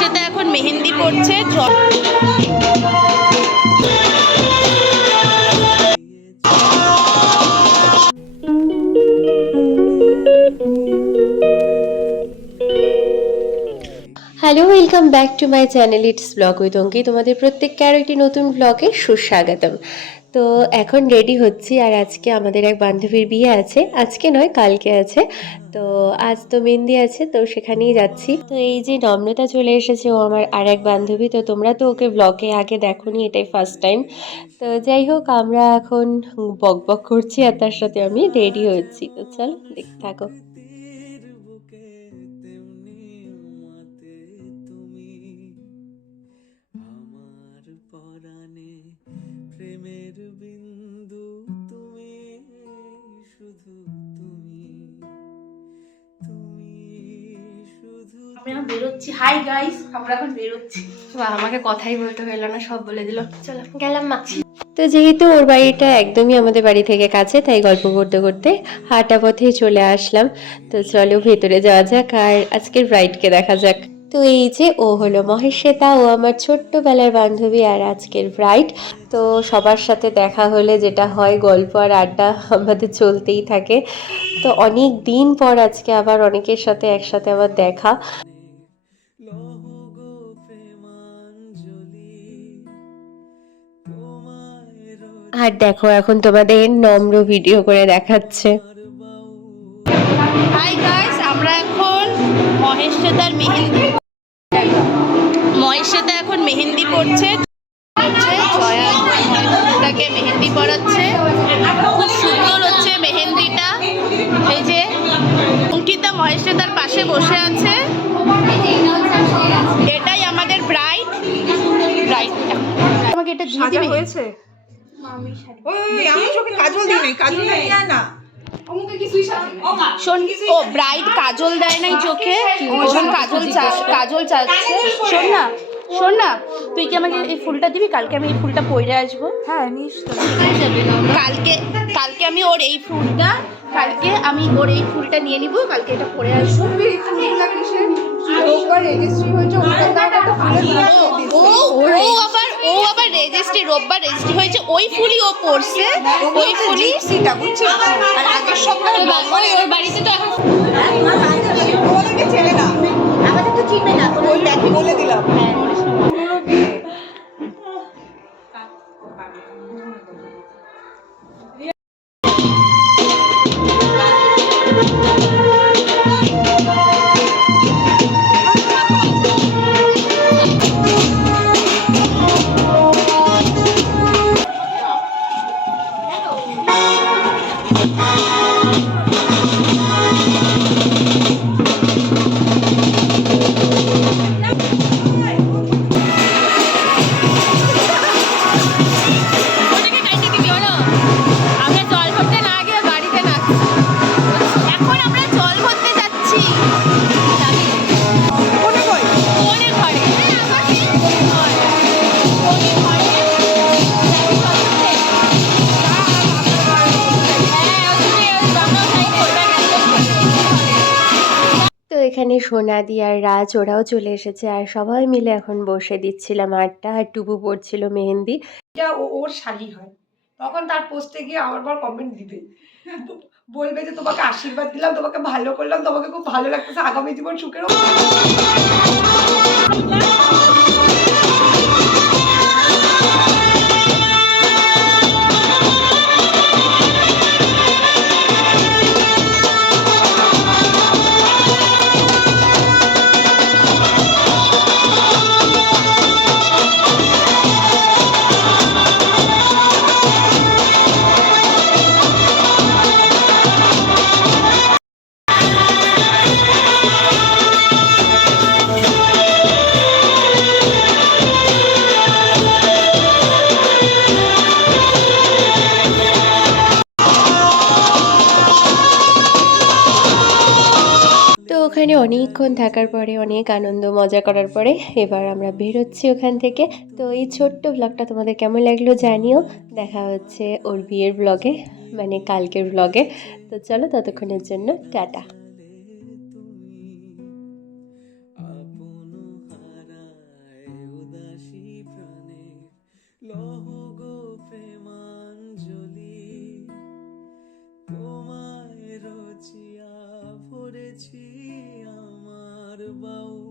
সাথে এখন মেহেন্দি পড়ছে। Hello, welcome back to my channel it's vlog with Anki. তোমাদের প্রত্যেককে আরও একটি নতুন ব্লগে সুস্বাগতম। তো এখন রেডি হচ্ছি, আর আজকে আমাদের এক বান্ধবীর বিয়ে আছে। আজকে নয়, কালকে আছে। তো আজ তো মেহেন্দি আছে, তো সেখানেই যাচ্ছি। তো এই যে নম্রতা চলে এসেছে, ও আমার আর এক বান্ধবী। তো তোমরা তো ওকে ব্লগে আগে দেখোনি, এটাই ফার্স্ট টাইম। তো যাই হোক, আমরা এখন বক বক করছি আর তার সাথে আমি রেডি হচ্ছি। তো চলো দেখতে থাকো। আমি এখন বেরোচ্ছি। হাই গাইস, আমরা এখন বেরোচ্ছি। আমাকে কথাই বলতে হলো না, সব বলে দিল। চলো গেলাম মা। তো যেহেতু ওর বাড়িটা একদমই আমাদের বাড়ি থেকে কাছে, তাই গল্প করতে করতে হাঁটা পথেই চলে আসলাম। তো চলো ভেতরে যাওয়া যাক আর আজকের ব্রাইডকে দেখা যাক। তো এই যে ও হলো মহেশ্বেতা, ও আমার ছোট্টবেলার বান্ধবী আর আজকের ব্রাইড। তো সবার সাথে দেখা হলে যেটা হয়, গল্প আর আড্ডা আমাদের চলতেই থাকে। তো অনেক দিন পর আজকে আবার অনেকের সাথে একসাথে আবার দেখা। আর দেখো এখন তোমাদের নম্র ভিডিও করে দেখাচ্ছে। হাই গাইস, আমরা এখন মহেশ্বেতার মেহেন্দি পড়ছে। জয়া মহেশ্বেতাকে মেহেন্দি পড়াচ্ছে। খুব সুন্দর হচ্ছে মেহেন্দিটা। এই যে অঙ্কিতা মহেশ্বেতার পাশে বসে আছে। এটাই আমাদের ব্রাইড। আমাকে এটা দিয়ে দিবি? হয়েছে আমি চোখে কাজল দিই নাই, কাজল নিয়ে আয় না। শোন, ও ব্রাইড কাজল দেয় নাই চোখে, ওজন কাজল চাচ্ছে। শোন না, তুই কি আমাকে এই ফুলটা দিবি? কালকে আমি এই ফুলটা পরে আসবো। হ্যাঁ নিশ্চয়ই। কালকে আমি ওর এই ফুলটা নিয়ে নিব, কালকে এটা পরে আসবো। ও আবার রেজিস্ট্রি, রোববার রেজিস্ট্রি হয়েছে, ওই ফুলই ও পড়ছে। ওই ফুলই আর আগের সপ্তাহে ওর বাড়িতে তো এখন ওদেরকে চেনে না, আমাদের তো চিনবে না, ওই দেখি বলে দিলাম। এখানে সোনাদি আর রাজ ওরাও চলে এসেছে, আর সবাই মিলে এখন বসে দিচ্ছিলাম আড্ডা। আর টুবু পড়ছিল মেহেন্দি। এটা ওর শালি হয়, তখন তার পোস্টে গিয়ে আমার পর কমেন্ট দিবে, বলবে যে তোমাকে আশীর্বাদ দিলাম, তোমাকে ভালো করলাম, তোমাকে খুব ভালো লাগতেছে, আগামী জীবন সুখের। ওখানে অনেকক্ষণ থাকার পরে, অনেক আনন্দ মজা করার পরে এবার আমরা বেরোচ্ছি ওখান থেকে। তো এই ছোট্ট ব্লগটা তোমাদের কেমন লাগলো জানিও। দেখা হচ্ছে ওর বিয়ের ব্লগে, মানে কালকের ব্লগে। তো চলো, ততক্ষণের জন্য টাটা। বাউল